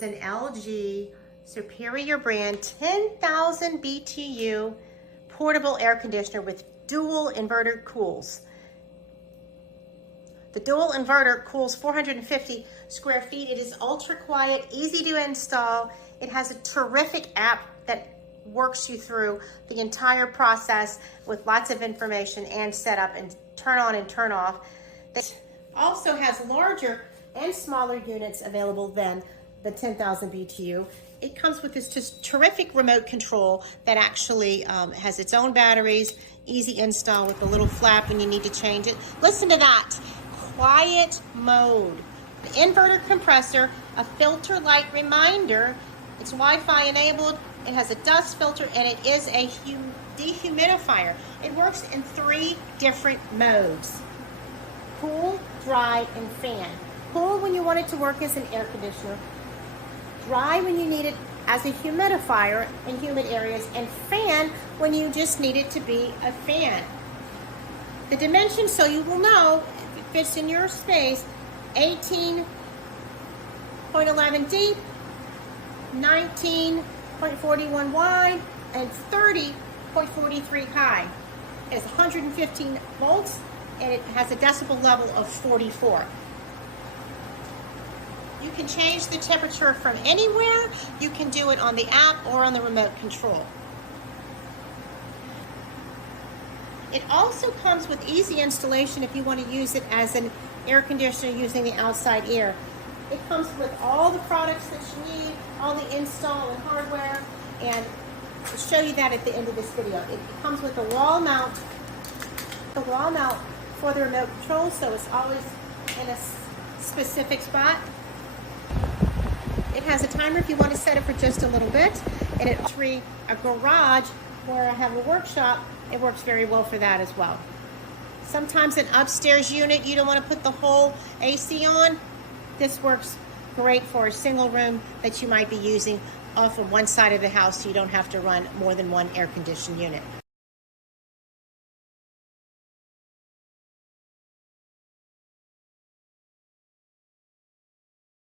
is an LG Superior brand 10,000 BTU portable air conditioner with dual inverter cools. The dual inverter cools 450 square feet. It is ultra quiet, easy to install. It has a terrific app that works you through the entire process with lots of information and setup and turn on and turn off. This also has larger and smaller units available than the 10,000 BTU. It comes with this just terrific remote control that actually has its own batteries, easy install with a little flap when you need to change it. Listen to that, quiet mode. The inverter compressor, a filter light reminder. It's Wi-Fi enabled. It has a dust filter and it is a dehumidifier. It works in 3 different modes: cool, dry, and fan. Cool when you want it to work as an air conditioner, dry when you need it as a humidifier in humid areas, and fan when you just need it to be a fan. The dimensions, so you will know if it fits in your space: 18.11 deep, 19.41 wide, and 30.43 high. It has 115 volts and it has a decibel level of 44. You can change the temperature from anywhere. You can do it on the app or on the remote control. It also comes with easy installation if you want to use it as an air conditioner using the outside air. It comes with all the products that you need, all the install and hardware, and I'll show you that at the end of this video. It comes with a wall mount, for the remote control, so it's always in a specific spot. It has a timer if you want to set it for just a little bit, and it's a garage where I have a workshop. It works very well for that as well. Sometimes an upstairs unit, you don't want to put the whole AC on. This works great for a single room that you might be using off of one side of the house, so you don't have to run more than one air conditioned unit.